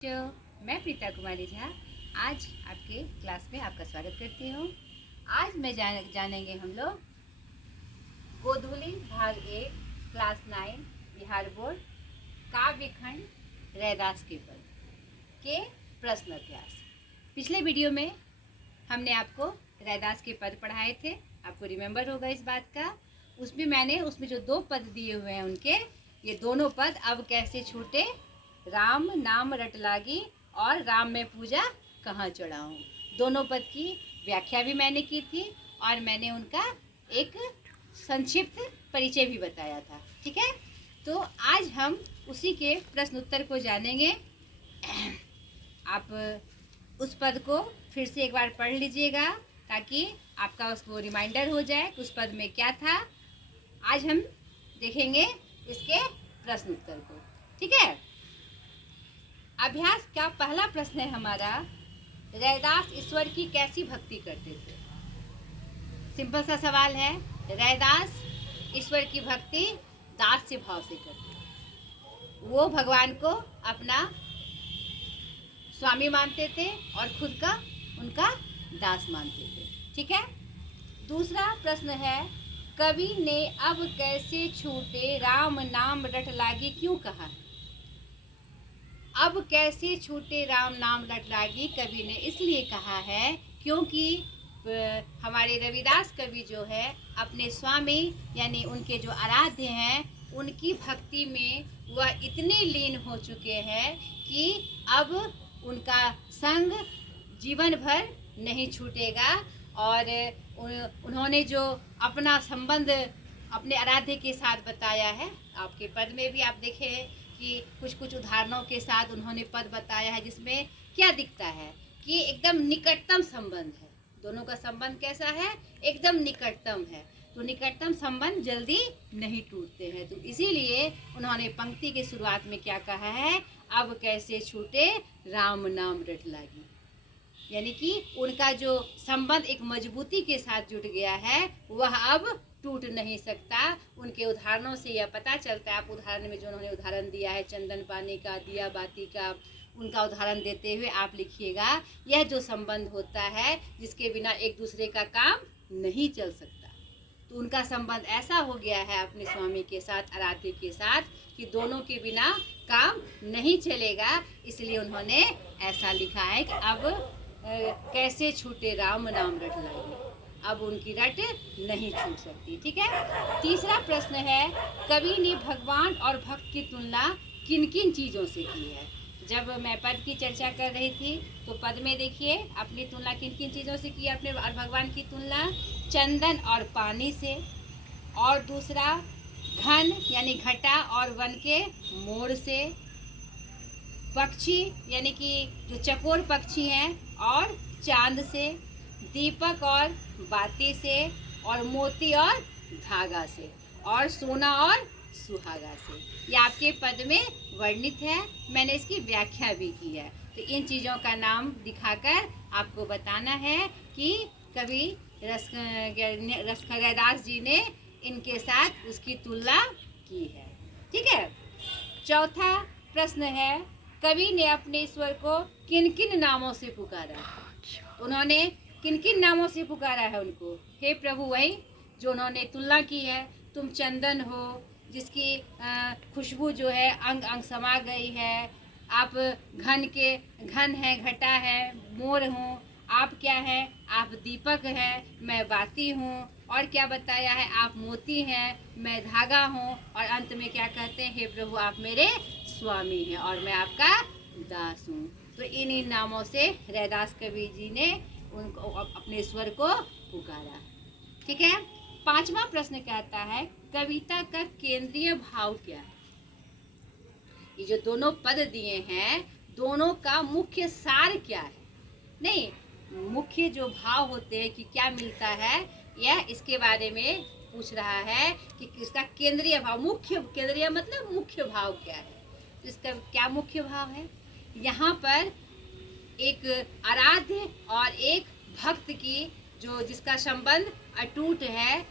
जो मैं प्रीता कुमारी झा आज आपके क्लास में आपका स्वागत करती हूँ। आज मैं जानेंगे हम लोग गोधूली भाग 1 क्लास 9 बिहार बोर्ड काव्य खंड रैदास के पद के प्रश्न अभ्यास। पिछले वीडियो में हमने आपको रैदास के पद पढ़ाए थे, आपको रिमेम्बर होगा इस बात का। उसमें जो 2 पद दिए हुए हैं उनके ये दोनों पद अब कैसे छूटे, राम नाम रट लागी और राम में पूजा कहाँ चढ़ाऊँ, दोनों पद की व्याख्या भी मैंने की थी और मैंने उनका एक संक्षिप्त परिचय भी बताया था। ठीक है, तो आज हम उसी के प्रश्न उत्तर को जानेंगे। आप उस पद को फिर से एक बार पढ़ लीजिएगा ताकि आपका उसको रिमाइंडर हो जाए कि उस पद में क्या था। आज हम देखेंगे इसके प्रश्न उत्तर को। ठीक है, अभ्यास का पहला प्रश्न है हमारा, रैदास ईश्वर की कैसी भक्ति करते थे। सिंपल सा सवाल है, रैदास ईश्वर की भक्ति दास्य भाव से करते थे। वो भगवान को अपना स्वामी मानते थे और खुद का उनका दास मानते थे। ठीक है, दूसरा प्रश्न है, कवि ने अब कैसे छूटे राम नाम रट लागी क्यों कहा। अब कैसे छूटे राम नाम रट लागी कवि ने इसलिए कहा है क्योंकि हमारे रविदास कवि जो है अपने स्वामी यानी उनके जो आराध्य हैं उनकी भक्ति में वह इतने लीन हो चुके हैं कि अब उनका संग जीवन भर नहीं छूटेगा। और उन्होंने जो अपना संबंध अपने आराध्य के साथ बताया है, आपके पद में भी आप देखें कि कुछ उदाहरणों के साथ उन्होंने पद बताया है जिसमें क्या दिखता है कि एकदम निकटतम संबंध है। दोनों का संबंध कैसा है, एकदम निकटतम है। तो निकटतम संबंध जल्दी नहीं टूटते हैं। तो इसीलिए उन्होंने पंक्ति की शुरुआत में क्या कहा है, अब कैसे छूटे राम नाम रट लागी, यानी कि उनका जो संबंध एक मजबूती के साथ जुट गया है वह अब टूट नहीं सकता। उनके उदाहरणों से यह पता चलता है। आप उदाहरण में जो उन्होंने उदाहरण दिया है चंदन पानी का, दिया बाती का, उनका उदाहरण देते हुए आप लिखिएगा, यह जो संबंध होता है जिसके बिना एक दूसरे का काम नहीं चल सकता। तो उनका संबंध ऐसा हो गया है अपने स्वामी के साथ, आराध्य के साथ, कि दोनों के बिना काम नहीं चलेगा। इसलिए उन्होंने ऐसा लिखा है कि अब कैसे छूटे राम नाम रट लागी, अब उनकी रट नहीं छूट सकती। ठीक है, तीसरा प्रश्न है, कवि ने भगवान और भक्त की तुलना किन किन चीज़ों से की है। जब मैं पद की चर्चा कर रही थी तो पद में देखिए अपनी तुलना किन किन चीज़ों से की अपने और भगवान की तुलना चंदन और पानी से, और दूसरा घन यानी घटा और वन के मोर से, पक्षी यानी कि जो चकोर पक्षी हैं और चांद से, दीपक और बाती से, और मोती और धागा से, और सोना और सुहागा से। ये आपके पद में वर्णित है, मैंने इसकी व्याख्या भी की है। तो इन चीज़ों का नाम दिखाकर आपको बताना है कि कवि रैदास जी ने इनके साथ उसकी तुलना की है। ठीक है, चौथा प्रश्न है, कवि ने अपने ईश्वर को किन किन नामों से पुकारा। उन्होंने किन किन नामों से पुकारा है उनको। हे प्रभु, वही जो उन्होंने तुलना की है, तुम चंदन हो जिसकी खुशबू जो है अंग अंग समा गई है, आप घन है, घटा है, मोर हूँ, आप क्या है, आप दीपक है, मैं बाती हूँ, और क्या बताया है, आप मोती हैं, मैं धागा हूँ, और अंत में क्या कहते हैं, हे प्रभु आप मेरे स्वामी हैं और मैं आपका दास हूँ। तो इन नामों से रैदास कवि जी ने उनको अपने ईश्वर को पुकारा। ठीक है, पांचवा प्रश्न कहता है, कविता का केंद्रीय भाव क्या है। ये जो दोनों पद दिए हैं दोनों का मुख्य सार क्या है, नहीं मुख्य जो भाव होते हैं कि क्या मिलता है, यह इसके बारे में पूछ रहा है कि इसका केंद्रीय भाव, मुख्य केंद्रीय मतलब मुख्य भाव क्या है। तो इसका क्या मुख्य भाव है, यहाँ पर एक आराध्य और एक भक्त की जो जिसका संबंध अटूट है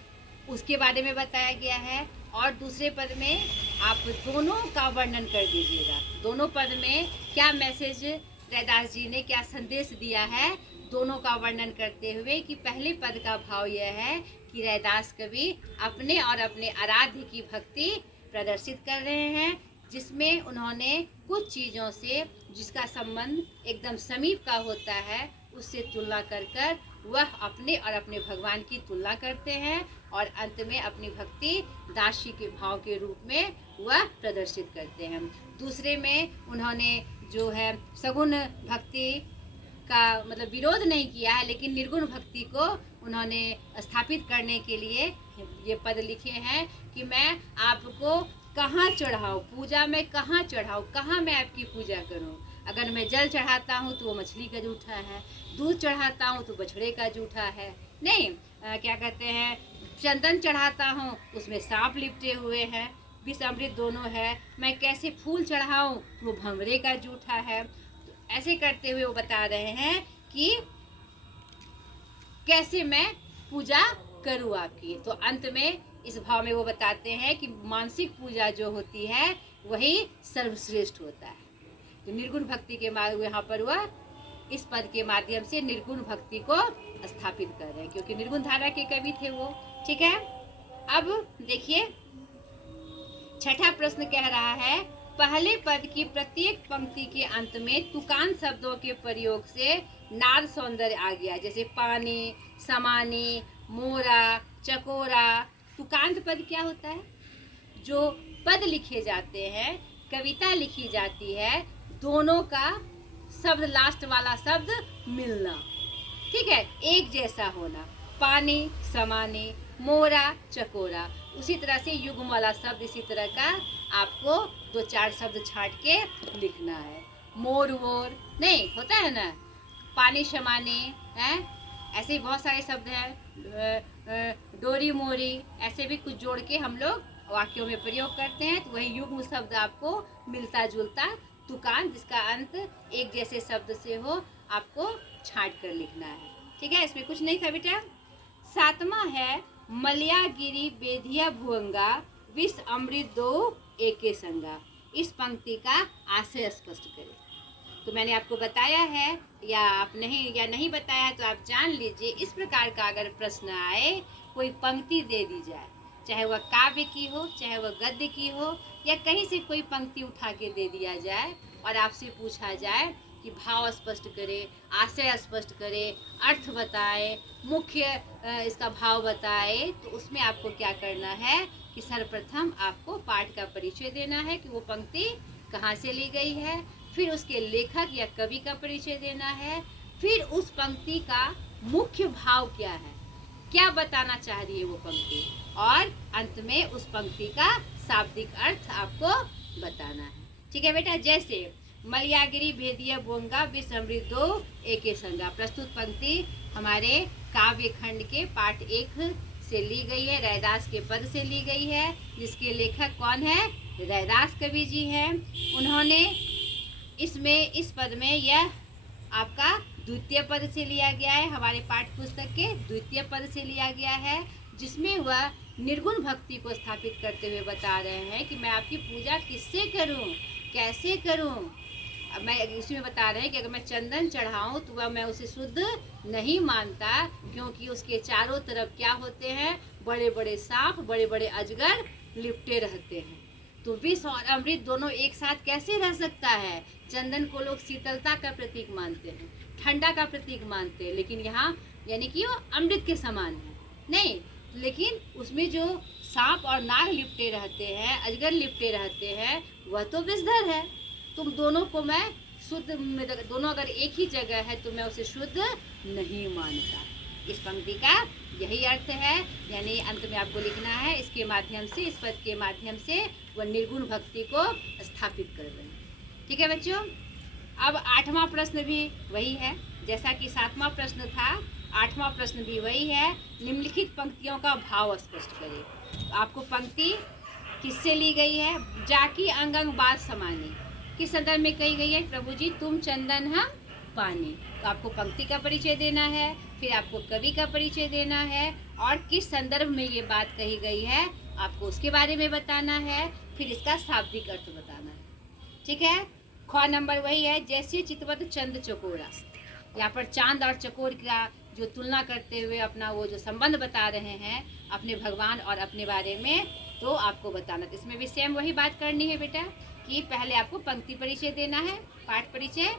उसके बारे में बताया गया है। और दूसरे पद में आप दोनों का वर्णन कर दीजिएगा। दोनों पद में क्या मैसेज रैदास जी ने क्या संदेश दिया है, दोनों का वर्णन करते हुए कि पहले पद का भाव यह है कि रैदास कवि अपने और अपने आराध्य की भक्ति प्रदर्शित कर रहे हैं, जिसमें उन्होंने कुछ चीज़ों से जिसका संबंध एकदम समीप का होता है उससे तुलना कर कर वह अपने और अपने भगवान की तुलना करते हैं और अंत में अपनी भक्ति दासी के भाव के रूप में वह प्रदर्शित करते हैं। दूसरे में उन्होंने जो है सगुण भक्ति का मतलब विरोध नहीं किया है, लेकिन निर्गुण भक्ति को उन्होंने स्थापित करने के लिए ये पद लिखे हैं कि मैं आपको कहाँ चढ़ाऊँ, पूजा में कहाँ चढ़ाऊँ, कहाँ मैं आपकी पूजा करूँ। अगर मैं जल चढ़ाता हूँ तो वो मछली का जूठा है, दूध चढ़ाता हूँ तो बछड़े का जूठा है, नहीं क्या कहते हैं चंदन चढ़ाता हूँ उसमें सांप लिपटे हुए हैं, विष अमृत दोनों है, मैं कैसे फूल चढ़ाऊँ वो भंवरे का जूठा है। तो ऐसे करते हुए वो बता रहे हैं कि कैसे मैं पूजा करूँ आपकी। तो अंत में इस भाव में वो बताते हैं कि मानसिक पूजा जो होती है वही सर्वश्रेष्ठ होता है। तो निर्गुण भक्ति के मार्ग यहाँ पर वह इस पद के माध्यम से निर्गुण भक्ति को स्थापित कर रहे हैं, क्योंकि निर्गुण धारा के कवि थे वो। ठीक है, अब देखिए छठा प्रश्न कह रहा है पहले पद की प्रत्येक पंक्ति के अंत में तुकान शब्दों के प्रयोग से नाद सौंदर्य आ गया, जैसे पानी, समानी, मोरा, चकोरा। तुकांत पद क्या होता है? जो पद लिखे जाते हैं, कविता लिखी जाती है, दोनों का शब्द लास्ट वाला शब्द मिलना, ठीक है, एक जैसा होना। पानी, समानी, मोरा, चकोरा। उसी तरह से युग्म वाला शब्द इसी तरह का आपको 2-4 शब्द छांट के लिखना है। मोर वोर नहीं होता है ना, पानी समानी है, ऐसे ही बहुत सारे शब्द हैं, डोरी मोरी, ऐसे भी कुछ जोड़ के हम लोग वाक्यों में प्रयोग करते हैं। तो वही युग्म शब्द आपको मिलता जुलता तुकान जिसका अंत एक जैसे शब्द से हो आपको छांट कर लिखना है। ठीक है, इसमें कुछ नहीं था बेटा। सातवां है मलयागिरी बेधिया भुअंगा विष अमृत दो एके संगा। इस पंक्ति का आशय स्पष्ट करें। तो मैंने आपको बताया है या आप नहीं बताया तो आप जान लीजिए। इस प्रकार का अगर प्रश्न आए, कोई पंक्ति दे दी जाए, चाहे वह काव्य की हो, चाहे वह गद्य की हो, या कहीं से कोई पंक्ति उठा के दे दिया जाए और आपसे पूछा जाए कि भाव स्पष्ट करे, आशय स्पष्ट करे, अर्थ बताए, मुख्य इसका भाव बताए, तो उसमें आपको क्या करना है कि सर्वप्रथम आपको पाठ का परिचय देना है कि वो पंक्ति कहाँ से ली गई है, फिर उसके लेखक या कवि का परिचय देना है, फिर उस पंक्ति का मुख्य भाव क्या है, क्या बताना चाह रही है वो पंक्ति, और अंत में उस पंक्ति का शाब्दिक अर्थ आपको बताना है। ठीक है बेटा, जैसे मलयागिरी भेदिया बोंगा विष अमृत दो एके संगा। प्रस्तुत पंक्ति हमारे काव्य खंड के पाठ 1 से ली गई है, रैदास के पद से ली गई है, जिसके लेखक कौन है? रैदास कवि जी हैं। उन्होंने इसमें इस पद में यह आपका द्वितीय पद से लिया गया है, हमारे पाठ्य पुस्तक के द्वितीय पद से लिया गया है, जिसमें वह निर्गुण भक्ति को स्थापित करते हुए बता रहे हैं कि मैं आपकी पूजा किससे करूं, कैसे करूं। अब मैं इसमें बता रहे हैं कि अगर मैं चंदन चढ़ाऊं तो वह मैं उसे शुद्ध नहीं मानता, क्योंकि उसके चारों तरफ क्या होते हैं? बड़े बड़े सांप, बड़े बड़े अजगर लिपटे रहते हैं। तो विष और अमृत दोनों एक साथ कैसे रह सकता है? चंदन को लोग शीतलता का प्रतीक मानते हैं, ठंडा का प्रतीक मानते हैं, लेकिन यहाँ यानी कि वो अमृत के समान है नहीं, लेकिन उसमें जो सांप और नाग लिपटे रहते हैं, अजगर लिपटे रहते हैं, वह तो विषधर है। तुम दोनों को मैं शुद्ध, दोनों अगर एक ही जगह है तो मैं उसे शुद्ध नहीं मानता। इस पंक्ति का यही अर्थ है, यानी अंत में आपको लिखना है इसके माध्यम से, इस पद के माध्यम से वह निर्गुण भक्ति को स्थापित कर रहे हैं। ठीक है बच्चों, अब 8वां प्रश्न भी वही है, जैसा कि 7वां प्रश्न था, 8वां प्रश्न भी वही है। निम्नलिखित पंक्तियों का भाव स्पष्ट करें। तो आपको पंक्ति किससे ली गई है? जाकी अंगंग बात समानी, किस संदर्भ में कही गई है? प्रभु जी तुम चंदन हम पानी। तो आपको पंक्ति का परिचय देना है, फिर आपको कवि का परिचय देना है, और किस संदर्भ में ये बात कही गई है आपको उसके बारे में बताना है, फिर इसका शाब्दिक अर्थ बताना है। ठीक है। ख नंबर वही है, जैसे चितवत चंद चकोरा। यहाँ पर चांद और चकोर का जो तुलना करते हुए अपना वो जो संबंध बता रहे हैं अपने भगवान और अपने बारे में, तो आपको बताना। तो इसमें भी सेम वही बात करनी है बेटा कि पहले आपको पंक्ति परिचय देना है, पाठ परिचय,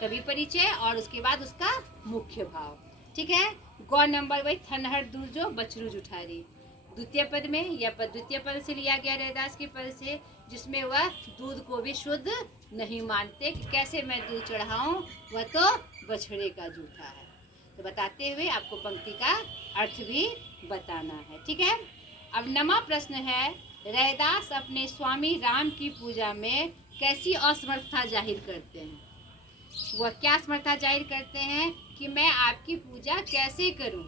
कवि परिचय और उसके बाद उसका मुख्य भाव। ठीक है। गौ नंबर वही, थनहर दूर जो बछरू जुठारी। द्वितीय पद में, यह पद द्वितीय पद से लिया गया रैदास के पद से, जिसमें वह दूध को भी शुद्ध नहीं मानते कि कैसे मैं दूध चढ़ाऊं, वह तो बछड़े का जूठा है। तो बताते हुए आपको पंक्ति का अर्थ भी बताना है। ठीक है। अब नमा प्रश्न है, रैदास अपने स्वामी राम की पूजा में कैसी असमर्थता जाहिर करते हैं। वह क्या असमर्थता जाहिर करते हैं कि मैं आपकी पूजा कैसे करूं।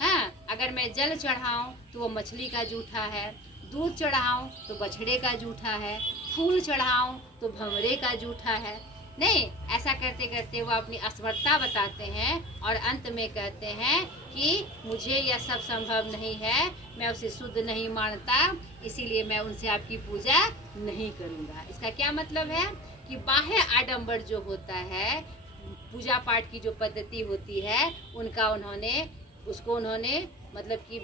हाँ, अगर मैं जल चढ़ाऊं तो वो मछली का जूठा है, दूध चढ़ाऊं तो बछड़े का जूठा है, फूल चढ़ाऊं तो भंवरे का जूठा है। नहीं, ऐसा करते करते वो अपनी असमर्थता बताते हैं और अंत में कहते हैं कि मुझे यह सब संभव नहीं है, मैं उसे शुद्ध नहीं मानता, इसीलिए मैं उनसे आपकी पूजा नहीं करूँगा। इसका क्या मतलब है कि बाह्य आडंबर जो होता है, पूजा पाठ की जो पद्धति होती है, उसको उन्होंने मतलब कि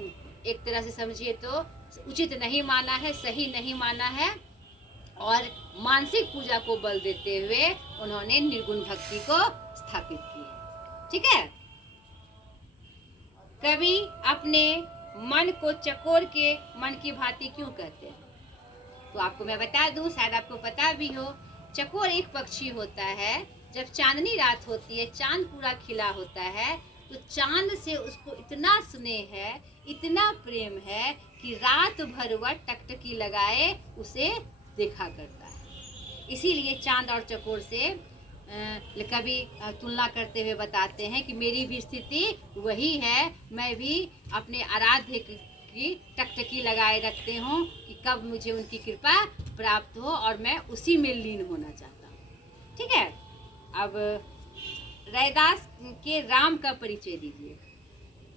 एक तरह से समझिए तो उचित नहीं माना है, सही नहीं माना है, और मानसिक पूजा को बल देते हुए उन्होंने निर्गुण भक्ति को स्थापित की है। ठीक है। कवि अपने मन को चकोर के मन की भांति क्यों कहते हैं, तो आपको मैं बता दूं, शायद आपको पता भी हो। चकोर एक पक्षी होता है, जब चांदनी रात होती है, चांद पूरा खिला होता है, तो चांद से उसको इतना स्नेह है, इतना प्रेम है कि रात भर वह टकटकी लगाए उसे देखा करता है। इसीलिए चांद और चकोर से कभी तुलना करते हुए बताते हैं कि मेरी भी स्थिति वही है, मैं भी अपने आराध्य की टकटकी लगाए रखते हूँ कि कब मुझे उनकी कृपा प्राप्त हो और मैं उसी में लीन होना चाहता हूँ। ठीक है। अब रैदास के राम का परिचय दीजिए।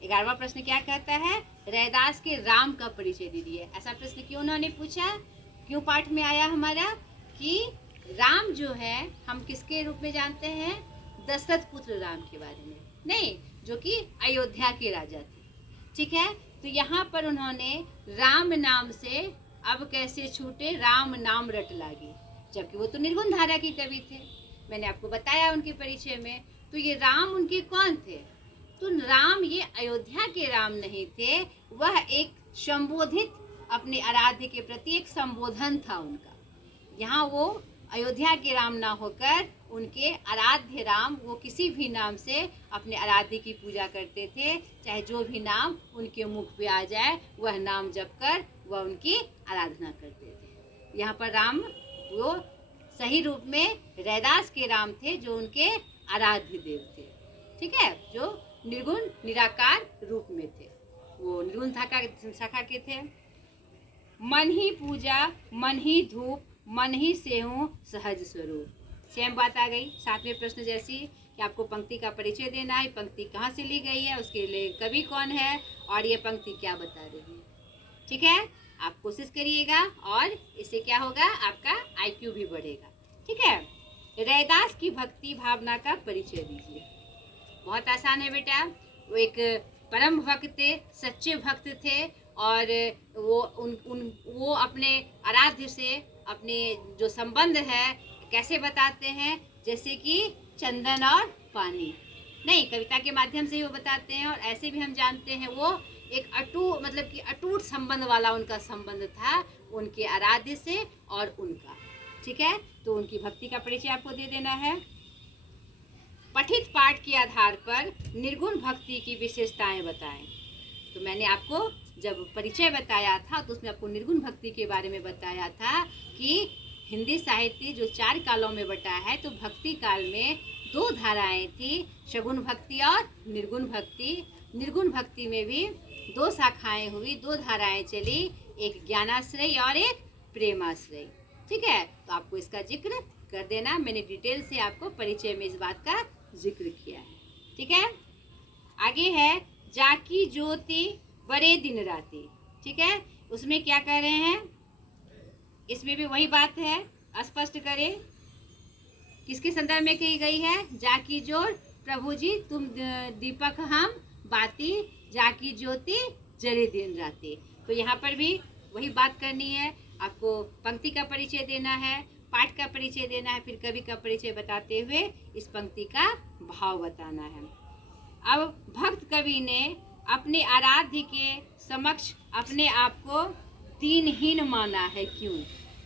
11वां प्रश्न क्या कहता है, रैदास के राम का परिचय दीजिए। ऐसा प्रश्न क्यों उन्होंने पूछा, क्यों पाठ में आया हमारा कि राम जो है हम किसके रूप में जानते हैं, दशरथ पुत्र राम के बारे में, नहीं, जो कि अयोध्या के राजा थे। ठीक है। तो यहाँ पर उन्होंने राम नाम से अब कैसे छूटे राम नाम रट लागी, जबकि वो तो निर्गुण धारा की कवि थे। मैंने आपको बताया उनके परिचय में। तो ये राम उनके कौन थे, तो राम ये अयोध्या के राम नहीं थे, वह एक संबोधित अपने आराध्य के प्रति एक संबोधन था उनका। यहाँ वो अयोध्या के राम ना होकर उनके आराध्य राम, वो किसी भी नाम से अपने आराध्य की पूजा करते थे, चाहे जो भी नाम उनके मुख पे आ जाए वह नाम जप कर वह उनकी आराधना करते थे। यहाँ पर राम वो सही रूप में रैदास के राम थे, जो उनके आराध्य देव थे। ठीक है। जो निर्गुण निराकार रूप में थे, वो निर्गुण शाखा के थे। मन ही पूजा, मन ही धूप, मन ही सेहूं सहज स्वरूप। सेम बात आ गई 7वें प्रश्न जैसी कि आपको पंक्ति का परिचय देना है, पंक्ति कहाँ से ली गई है, उसके लिए कवि कौन है और ये पंक्ति क्या बता रही है। ठीक है। आप कोशिश करिएगा और इससे क्या होगा, आपका IQ भी बढ़ेगा। ठीक है। रैदास की भक्ति भावना का परिचय दीजिए। बहुत आसान है बेटा। वो एक परम भक्त थे, सच्चे भक्त थे, और वो अपने आराध्य से अपने जो संबंध है कैसे बताते हैं, जैसे कि चंदन और पानी, नहीं, कविता के माध्यम से ही वो बताते हैं। और ऐसे भी हम जानते हैं वो एक अटूट संबंध वाला उनका संबंध था उनके आराध्य से और उनका। ठीक है। तो उनकी भक्ति का परिचय आपको दे देना है। पठित पाठ के आधार पर निर्गुण भक्ति की विशेषताएं बताएं। तो मैंने आपको जब परिचय बताया था तो उसमें आपको निर्गुण भक्ति के बारे में बताया था कि हिंदी साहित्य जो 4 कालों में बटा है, तो भक्ति काल में 2 धाराएं थी, सगुण भक्ति और निर्गुण भक्ति। निर्गुण भक्ति में भी 2 शाखाएं हुई, 2 धाराएं चली, एक ज्ञानाश्रय और एक प्रेमाश्रय। ठीक है। तो आपको इसका जिक्र कर देना, मैंने डिटेल से आपको परिचय में इस बात का जिक्र किया है। ठीक है। आगे है जाकी ज्योति बड़े दिन राती। ठीक है। उसमें क्या कह रहे हैं इसमें भी वही बात है, स्पष्ट करें किसके संदर्भ में कही गई है। जाकी जोड़ प्रभु जी तुम दीपक हम बाती, जाकी ज्योति जले दिन राती। तो यहाँ पर भी वही बात करनी है, आपको पंक्ति का परिचय देना है, पाठ का परिचय देना है, फिर कवि का परिचय बताते हुए इस पंक्ति का भाव बताना है। अब भक्त कवि ने अपने आराध्य के समक्ष अपने आप को दीनहीन माना है, क्यों?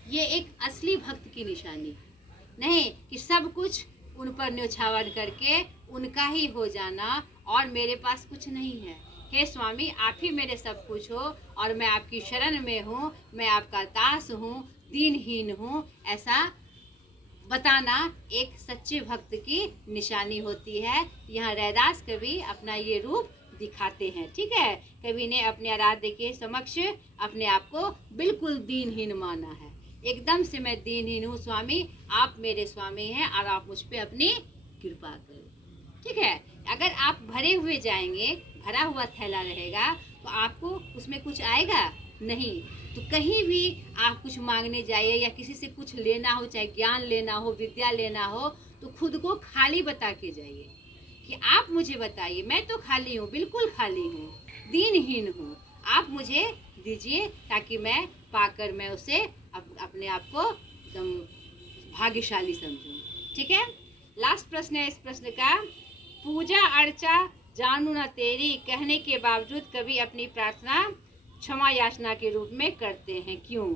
ये एक असली भक्त की निशानी नहीं कि सब कुछ उन पर न्यौछावर करके उनका ही हो जाना और मेरे पास कुछ नहीं है। हे स्वामी, आप ही मेरे सब कुछ हो और मैं आपकी शरण में हूँ, मैं आपका दास हूँ, दीनहीन हूँ, ऐसा बताना एक सच्चे भक्त की निशानी होती है। यहाँ रैदास कवि अपना ये रूप दिखाते हैं। ठीक है, कवि ने अपने आराध्य के समक्ष अपने आप को बिल्कुल दीनहीन माना है। एकदम से मैं दीनहीन हूँ स्वामी, आप मेरे स्वामी हैं और आप मुझ पे अपनी कृपा करो। ठीक है, अगर आप भरे हुए जाएंगे, भरा हुआ थैला रहेगा तो आपको उसमें कुछ आएगा नहीं। तो कहीं भी आप कुछ मांगने जाइए या किसी से कुछ लेना हो, चाहे ज्ञान लेना हो, विद्या लेना हो, तो खुद को खाली बता के जाइए कि आप मुझे बताइए, मैं तो खाली हूँ, बिल्कुल खाली हूँ, दीनहीन हूँ, आप मुझे दीजिए ताकि मैं पाकर मैं उसे अपने आप को एकदम भाग्यशाली समझूं। ठीक है, लास्ट प्रश्न है इस प्रश्न का, पूजा अर्चा जानू न तेरी कहने के बावजूद कभी अपनी प्रार्थना क्षमा याचना के रूप में करते हैं, क्यों?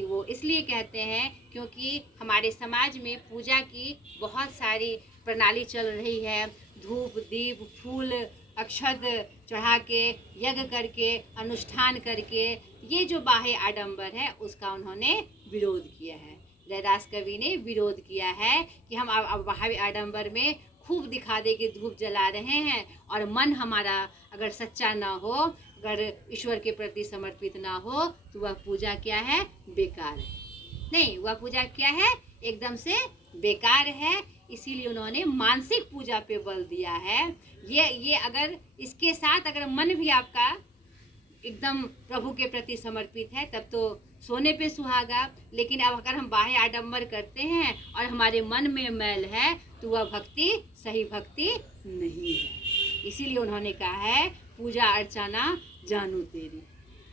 वो इसलिए कहते हैं क्योंकि हमारे समाज में पूजा की बहुत सारी प्रणाली चल रही है। धूप दीप फूल अक्षत चढ़ा के, यज्ञ करके, अनुष्ठान करके, ये जो बाह्य आडंबर है उसका उन्होंने विरोध किया है। रैदास कवि ने विरोध किया है कि हम अब बाह्य आडंबर में खूब दिखा दे के धूप जला रहे हैं और मन हमारा अगर सच्चा ना हो, अगर ईश्वर के प्रति समर्पित ना हो, तो वह पूजा क्या है? बेकार है। नहीं, वह पूजा क्या है? एकदम से बेकार है। इसीलिए उन्होंने मानसिक पूजा पे बल दिया है। ये अगर इसके साथ अगर मन भी आपका एकदम प्रभु के प्रति समर्पित है तब तो सोने पे सुहागा, लेकिन अब अगर हम बाह्य आडंबर करते हैं और हमारे मन में मैल है तो वह भक्ति सही भक्ति नहीं है। इसीलिए उन्होंने कहा है पूजा अर्चना जानू तेरी,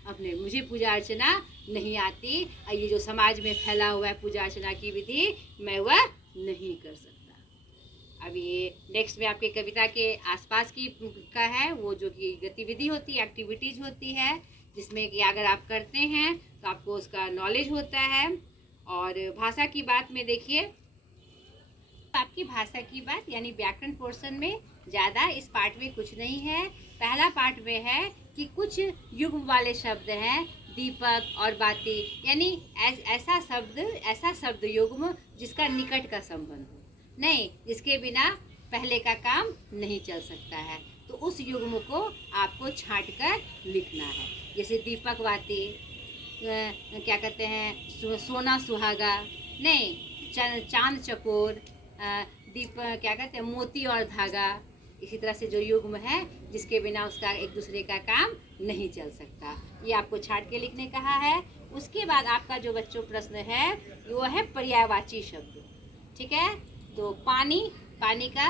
अपने मुझे पूजा अर्चना नहीं आती, और ये जो समाज में फैला हुआ है पूजा अर्चना की विधि, मैं वह नहीं कर सकता। अब ये नेक्स्ट में आपके कविता के आसपास की का है, वो जो कि गतिविधि होती है, एक्टिविटीज होती है, जिसमें कि अगर आप करते हैं तो आपको उसका नॉलेज होता है। और भाषा की बात में देखिए, आपकी भाषा की बात यानी व्याकरण पोर्शन में ज़्यादा इस पार्ट में कुछ नहीं है। पहला पार्ट में है कि कुछ युग्म वाले शब्द हैं, दीपक और बाती, यानी ऐसा शब्द युग्म जिसका निकट का संबंध हो, नहीं जिसके बिना पहले का काम नहीं चल सकता है, तो उस युग्म को आपको छांट कर लिखना है। जैसे दीपक बाती, क्या कहते हैं, सोना सुहागा, नहीं चांद चकोर, दीप क्या कहते हैं, मोती और धागा। इसी तरह से जो युग्म है जिसके बिना उसका एक दूसरे का काम नहीं चल सकता, ये आपको छांट के लिखने कहा है। उसके बाद आपका जो बच्चों प्रश्न है वो है पर्यायवाची शब्द। ठीक है, तो पानी, पानी का,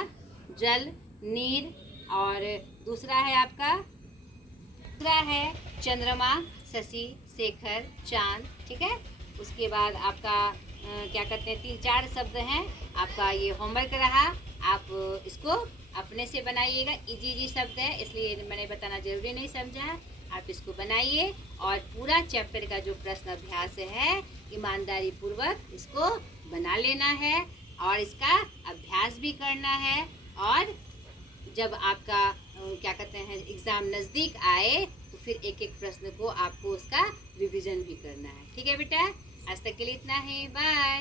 जल, नीर, और दूसरा है आपका, दूसरा है चंद्रमा, शशि, शेखर, चांद। ठीक है, उसके बाद आपका क्या कहते हैं, 3-4 शब्द हैं। आपका ये होमवर्क रहा, आप इसको अपने से बनाइएगा। इजी शब्द है इसलिए मैंने बताना जरूरी नहीं समझा, आप इसको बनाइए। और पूरा चैप्टर का जो प्रश्न अभ्यास है ईमानदारी पूर्वक इसको बना लेना है और इसका अभ्यास भी करना है। और जब आपका क्या कहते हैं एग्ज़ाम नज़दीक आए तो फिर एक एक प्रश्न को आपको उसका रिवीजन भी करना है। ठीक है बेटा, आज तक के लिए इतना ही, बाय।